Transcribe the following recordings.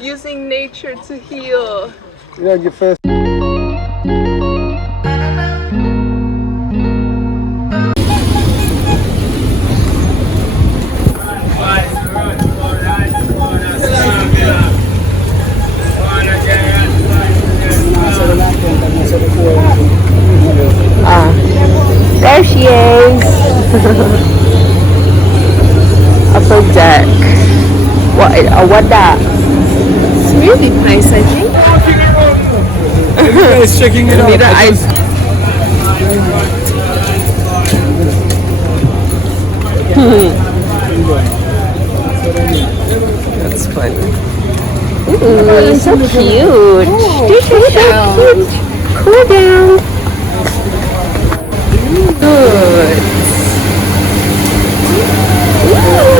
using nature to heal. You know, your first. There she is. Upper deck. What that? It's really nice, I think. Everybody's checking it out. That's funny. Ooh, so cute. They're so cute. Cool down. Good. Ooh.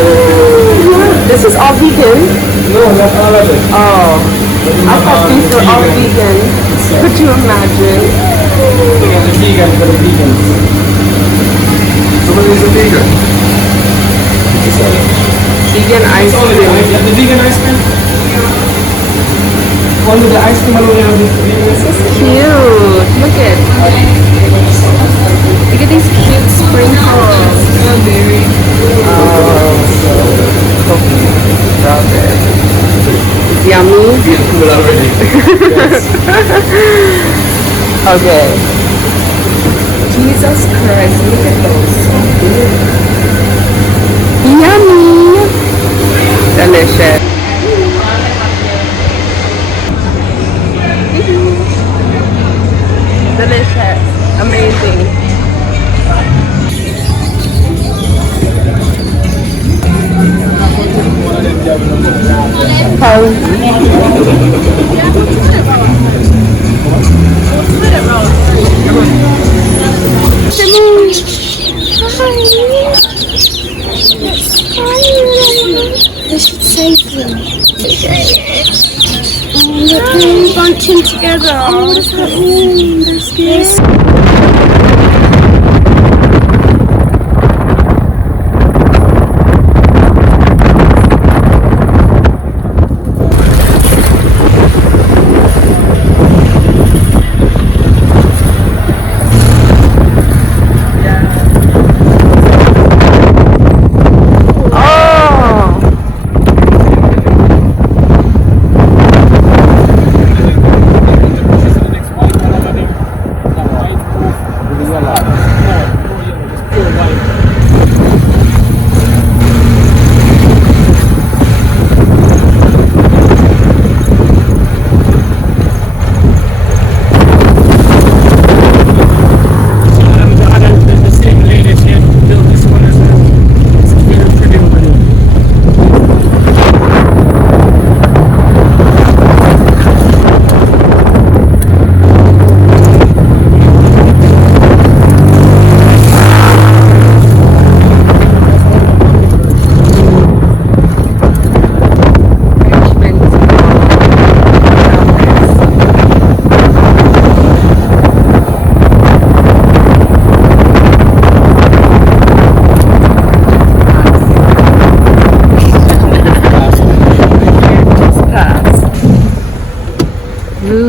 This is all vegan? No, that's all of it. Oh. I thought these were all vegan. Could you imagine? Yeah, the vegan for the vegans. Somebody's a vegan. Vegan ice cream. The vegan ice cream? Only the ice cream alone. This is cute. Look at these cute sprinkles. Oh, love it. It's yummy. Beautiful already. Okay. Jesus Christ, look at those. Yummy. Delicious. Delicious. Amazing. They should save them. Oh, look, they're bunching together. Oh, what does that mean? They're scared.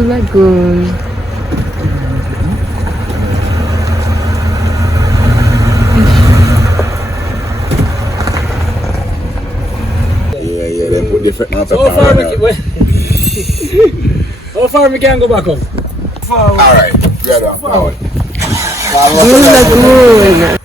Lagoon. Yeah, they put different amount of How far we can go back up? Alright, get on forward. Blue Lagoon.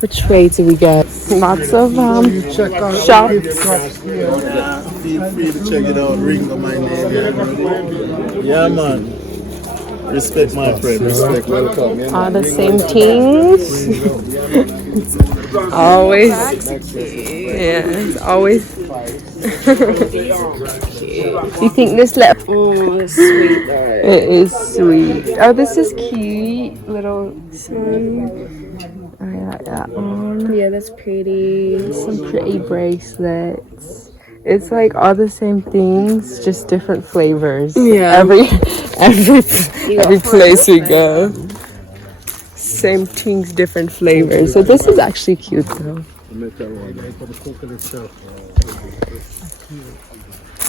Which way do we get? Lots of shops. Feel free to check it out. Ring my name. Yeah, man. Respect, my friend. Respect. Welcome. Yeah, All the same things. Always. Yeah, it's always. You think this left? Oh, it's sweet though. It is sweet. Oh, this is cute. Little sun. Okay, that's pretty. Some pretty bracelets. It's like all the same things, just different flavors. Yeah. Every place we go. Same things, different flavors. So this is actually cute though.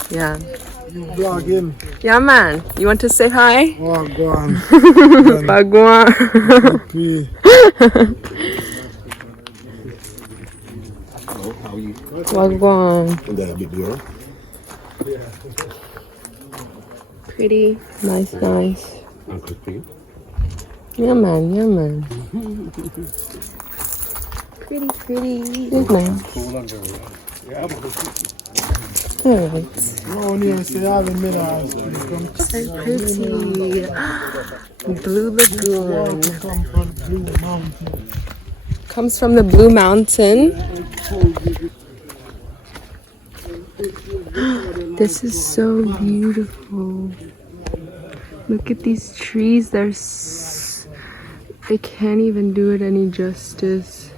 Yeah. You vlogging? Yeah, man. You want to say hi? Wagwan. Wagwan. Wagwan. That big girl. Pretty. Nice. Yeah, man. Pretty. Good man. Alright. No, you say all the minerals. So pretty. Blue Lagoon. Come from Blue Mountain. Comes from the Blue Mountain. This is so beautiful. Look at these trees. They can't even do it any justice.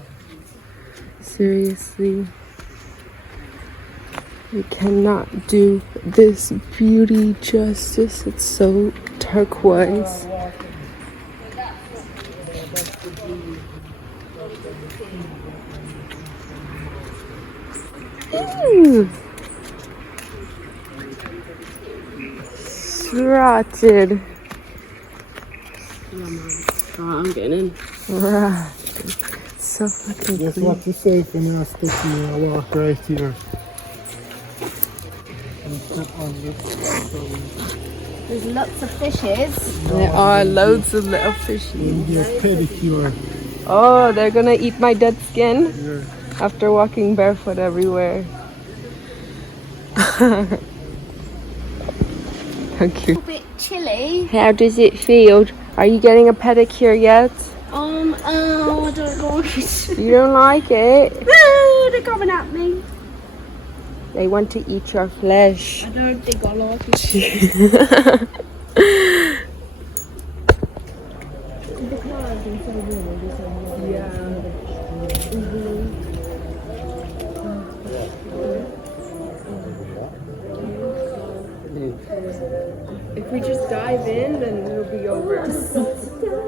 Seriously. We cannot do this beauty justice. It's so turquoise. Ooh. Rotted. I'm getting in. Rotted. So fucking Guess clean. what to say when you're stuck in a walk right here. There's lots of fishes. There are loads of little fishies. Your pedicure. Oh, they're gonna eat my dead skin Yeah. after walking barefoot everywhere. How cute. A bit chilly. How does it feel? Are you getting a pedicure yet? Oh, I don't like it. You don't like it? No, they're coming at me. They want to eat your flesh. I don't think I like it. If we just dive in, then it'll be over.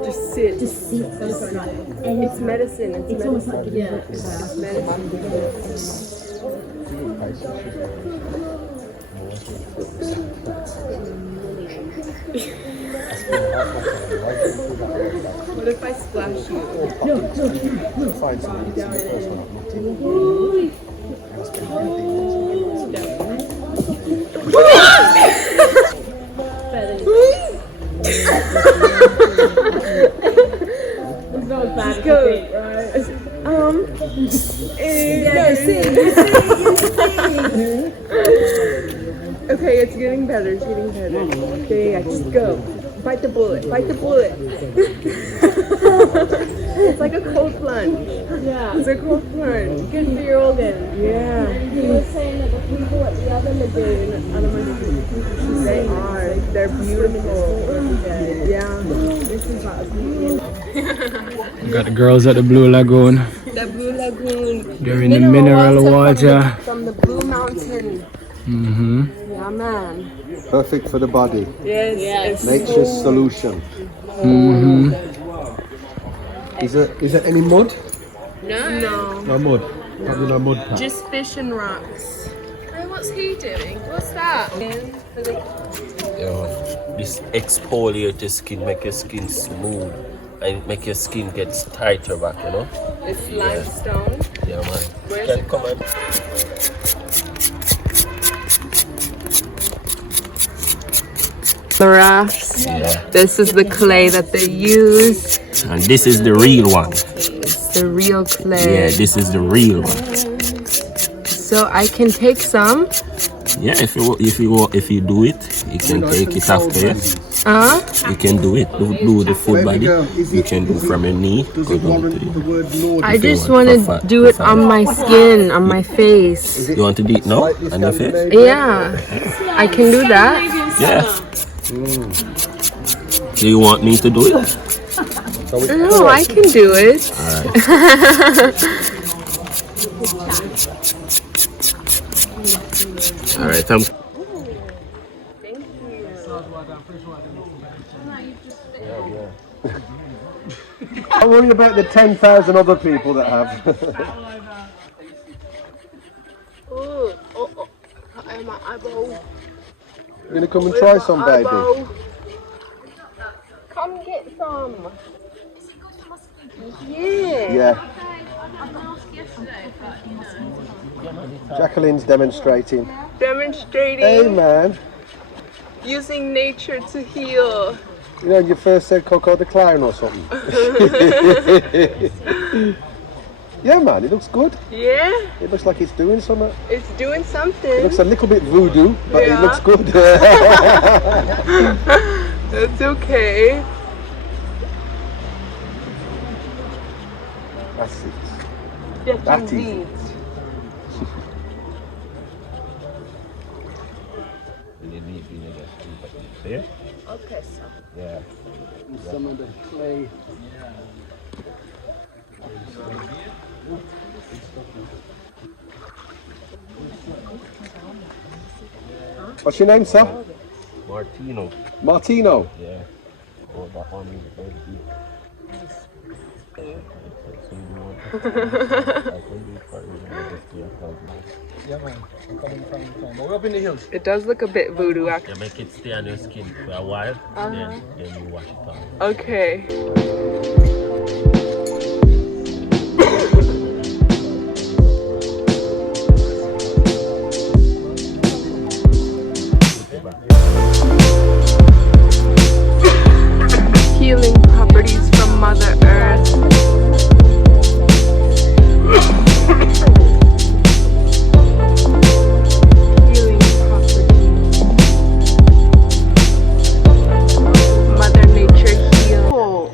Just sit. Just sit. It's medicine. It's almost like It's medicine. What if I splash you? Okay, it's getting better. Okay, just go. Bite the bullet. It's like a cold plunge. Yeah. It's a cold plunge. Good for your organ. Yeah. You were saying that the people at the other lagoon They are. They're beautiful. Yeah. This is not a beauty. We got the girls at the Blue Lagoon. The Blue Lagoon. They're in the mineral water. From the Blue Mountain. Mm-hmm. Yeah, man. Perfect for the body. Yes. Nature's solution. Mm-hmm. Is there any mud? No. No mud. Probably no mud pack. Just fish and rocks. Hey, what's he doing? What's that? This exfoliate your skin, make your skin smooth and make your skin get tighter back, you know? It's limestone. Yeah, man. Where's Can it? come and The rafts. yeah. This is the clay that they use. And this is the real one. It's the real clay. Yeah, this is the real one. So I can take some. Yeah, if you do it, you can take it after you. You can do it. Do the full body. You can do from your knee. Go down to you. I just want to do it on my skin, on my face. You want to do it now on your face? Yeah, I can do that. Yeah. Do you want me to do it? No, I can do it. All right, I'm worrying about the 10,000 other people that have. You're gonna come and try some, baby? Come get some. Yeah. Yeah. Jacqueline's demonstrating. Demonstrating. Hey, man. Using nature to heal. You know, you first said Coco the Clown or something. Yeah, man, it looks good. Yeah. It looks like it's doing something. It's doing something. It looks a little bit voodoo, but Yeah. it looks good. That's okay. That's it. Yes, That is indeed. it. Okay, so. Yeah. Some of the clay. What's your name, sir? Martino. Martino. Yeah. Oh, that one is It does look a bit voodoo, actually. You make it stay on your skin for a while, then you wash it off. Okay. Healing properties from Mother Earth. Healing properties. Mother Nature heal.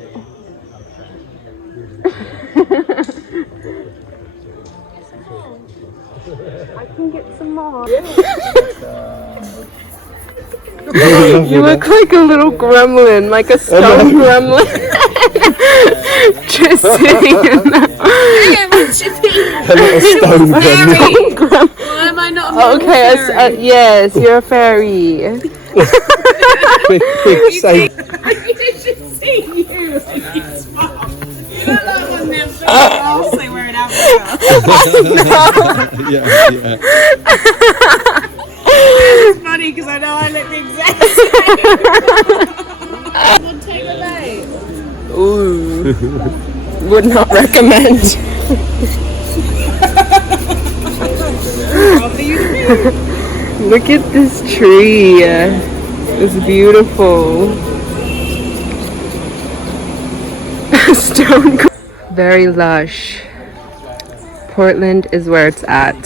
I can get some more. You look like a little gremlin, like a stone gremlin. Just sitting in that. Stone Gremlin. Why am I not Okay, yes, you're a fairy. quick, say. I'll say where it out. Yeah. It's funny because I know I look the exact same. Would take a bite. Ooh. Would not recommend. Look at this tree. It's beautiful. Stone. Very lush. Portland is where it's at.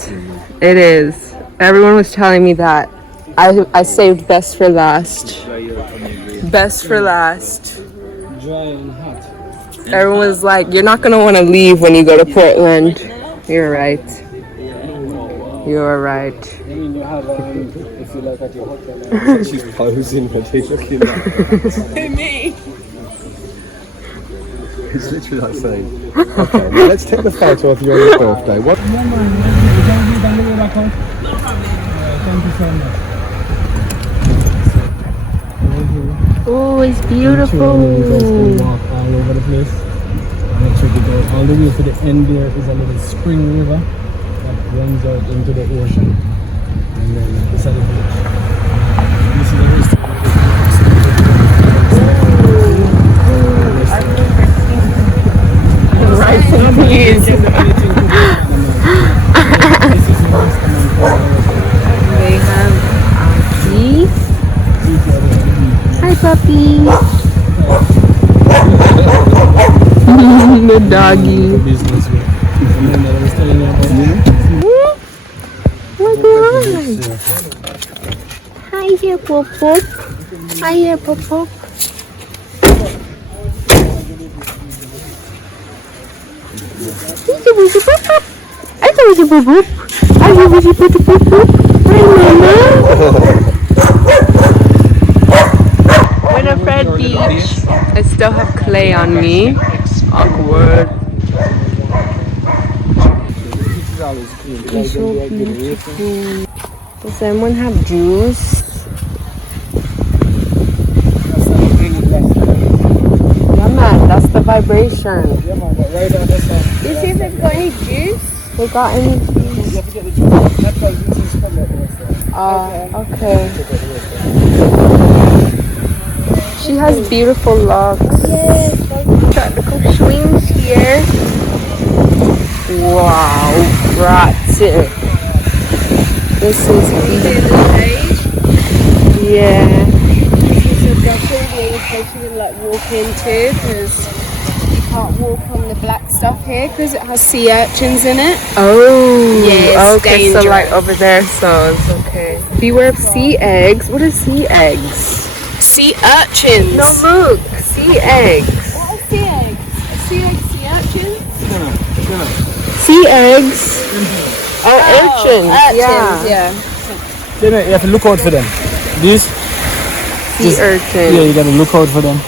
It is. Everyone was telling me that. I saved best for last. Best for last. Everyone was like, you're not gonna want to leave when you go to Portland. You're right. You're right. I mean, you have, if you look at your hotel, she's posing, but she's looking at Me. It's literally like saying, okay, now let's take the photo of your birthday. What? Thank you so much. Oh, it's You beautiful. guys can walk all over the place. Make sure to go all the way to the end. There is a little spring river that runs out into the ocean. And then this is the beach. This is the restaurant. Rice and peas. They have tea. Hi, puppy. The doggy. Business with. And then I was telling you about Hi here, Pop Pop. Hi here, Pop Pop. Winifred Beach. I still have clay on me. Awkward. always clean. It's so beautiful. Does anyone have juice? Yeah, man, that's the vibration. Yeah, man, but right on this side. You see if they've got any juice? We got any juice? You have to get the juice. That's why juice is from that restaurant. Okay. She has beautiful locks. Tropical swings here. Wow, right. This is beautiful. Yeah. This is definitely a place you would like walk into because you can't walk on the black stuff here because it has sea urchins in it. Oh, Yeah, it's okay. So dangerous. like over there, so it's okay. Beware of sea eggs. What are sea eggs? Sea urchins. No, look, sea eggs. What are sea eggs? Are sea eggs sea urchins? Sea eggs. Oh, urchins. Urchins, yeah. Then you have to look out for them. These? Sea urchins. Yeah, you gotta look out for them.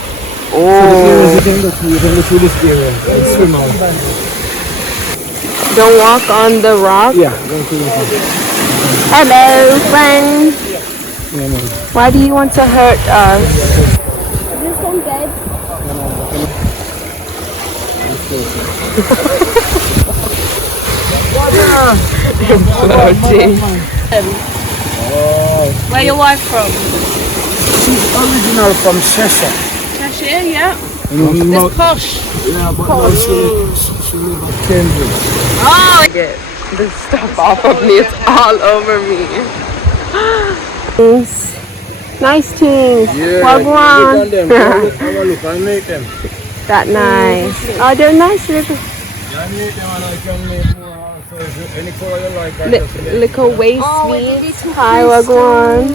Oh. You can go through this area and swim out. Don't walk on the rock. Yeah, go through this one. Hello, friend. Yeah, man. Why do you want to hurt us? Is this on bed? Where your wife from? She's original from Cheshire. Cheshire, yeah. It's Posh. Yeah, but now she live in Cambridge. Oh, get this stuff off of me. It's all over me. Nice things. Wagwan. Have a look, I make them. That nice. Oh, they're nice little. I make them and I can make more also. Any color you like, I just make. Little waist sweets. Hi, Wagwan.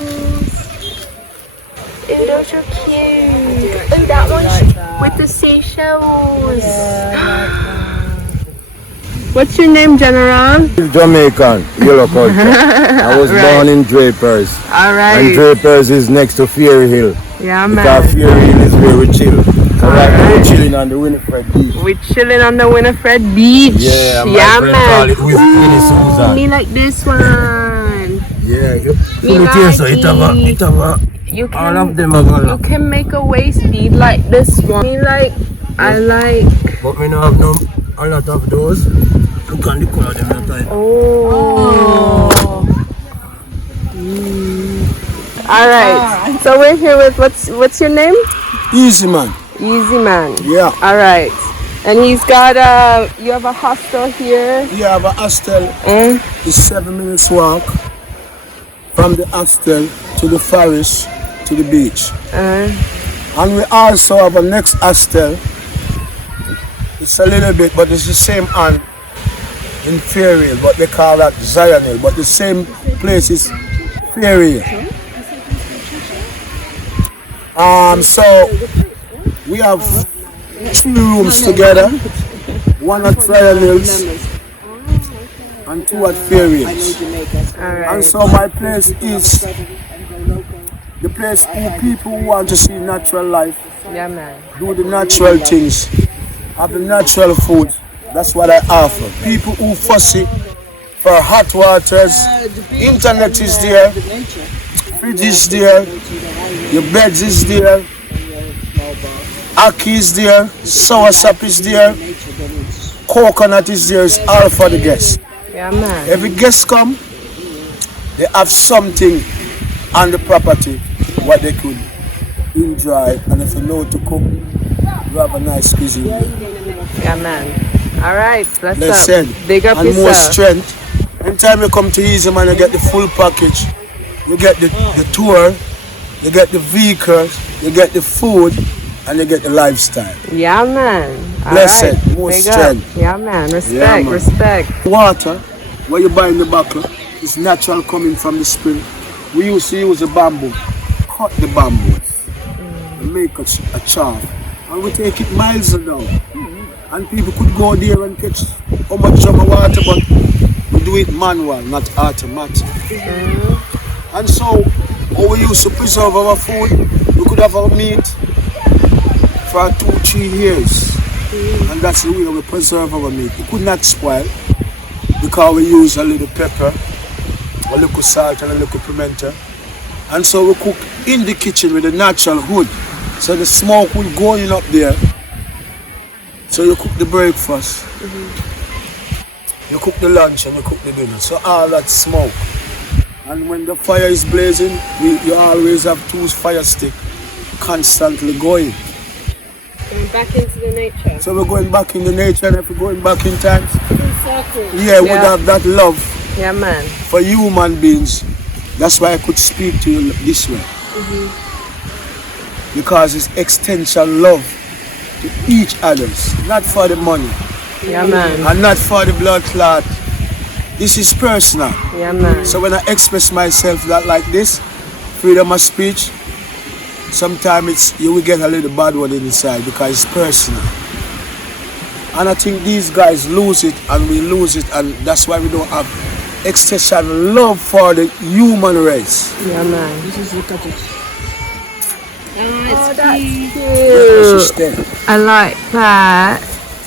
Ew, those are cute. Oh, that one with the seashells. What's your name, General? Jamaican, yellow culture. I was born in Drapers. All right. And Drapers is next to Fairy Hill. Yeah, Because man. Fairy Hill is where we chill. So right now we're chilling on the Winifred beach. We're chilling on the Winifred beach. Yeah, my Yeah, friend man. call it Winnie Susan. Me like this one. Yeah, you Me put it here so like it have a, You all can, of them are gonna. you can make a waist bead like this one. Me like, I like. But we don't have no, a lot of those. Look on the color them not like. Oh. All right. So we're here with what's your name? Easy man. Easy Man. Yeah. All right. And he's got you have a hostel here. You have a hostel. It's 7 minutes walk from the hostel to the parish to the beach. And we also have a next hostel. It's a little bit, but it's the same on in Fairy Hill, but they call that Zion Hill. But the same place is Fairy Hill. So we have 2 rooms together, one at Zion Hills and 2 at Fairy Hills. And so my place is the place for people who want to see natural life, Yeah, man. do the natural things, have the natural food. That's what I offer. People who fussy for hot waters, internet is there, fridge is there, your beds is there, ackee is there, soursop is there, coconut is there. It's all for the guests. Yeah, man. Every guest come, they have something on the property what they could enjoy, and if you know to cook, you have a nice cuisine. Yeah, man. All right. Let's Listen, big up and more yourself. strength. Anytime you come to Easy Man, you get the full package. You get the tour, you get the vehicles, you get the food, and you get the lifestyle. Yeah, man. All Blessed, right. more Big up. strength. Yeah, man. Respect, Yeah, man. respect. Water, what you buy in the bottle, is natural coming from the spring. We used to use the bamboo, cut the bamboo, and make a chaff, and we take it miles down. And people could go there and catch how much of water, but we do it manual, not automatic. And so, how we used to preserve our food, we could have our meat for 2-3 years. And that's the way we preserve our meat. It could not spoil. because we use a little pepper, a little salt and a little pimento. And so we cook in the kitchen with the natural wood. So the smoke will go in up there. So you cook the breakfast, you cook the lunch and you cook the dinner. So all that smoke. And when the fire is blazing, you always have 2 fire sticks constantly going. Going back into the nature. So we're going back in the nature, and if we're going back in time, Yeah, we have that love Yeah, man. for human beings. That's why I could speak to you this way. Because it's extension love to each others, not for the money Yeah, man. and not for the blood clot. This is personal. Yeah, man. So when I express myself like this, freedom of speech, sometimes you will get a little bad one inside because it's personal. And I think these guys lose it and we lose it, and that's why we don't have extension love for the human race. Yeah, man. This is the cottage. Oh, that's cute. It's there. I like that.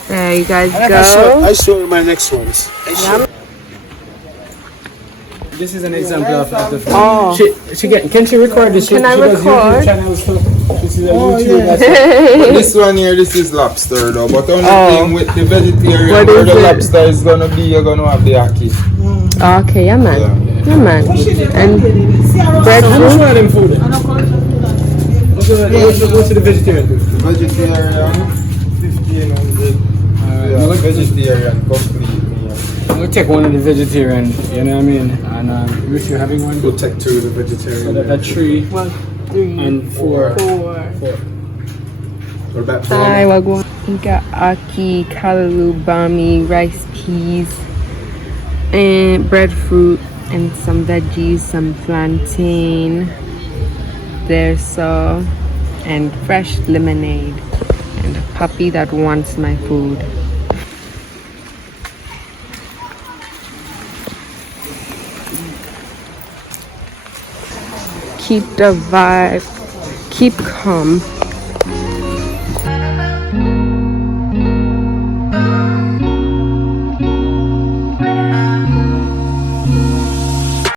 There you guys And go. I show you my next ones. This is an example of the Oh. Can she record this? Can I she does record? YouTube channel stuff. This is a YouTube. That's But this one here, this is lobster though. But only thing with the vegetarian What or is the it? lobster is gonna be, you're gonna have the ackee. Okay, yeah, man. Yeah, man. And How much breadfruit. are them food? What's the vegetarian? Vegetarian, 1500. Yeah, vegetarian complete meal. I'm gonna take one of the vegetarian, you know what I mean? And wish you're having one. We'll take 2 of the So vegetarian. that 3 1, 3, and 4. 4. What about Hi, wagwan. We got aki, callaloo, bami, rice peas, and breadfruit, and some veggies, some plantain. There's and fresh lemonade, and a puppy that wants my food. Keep the vibe, keep calm.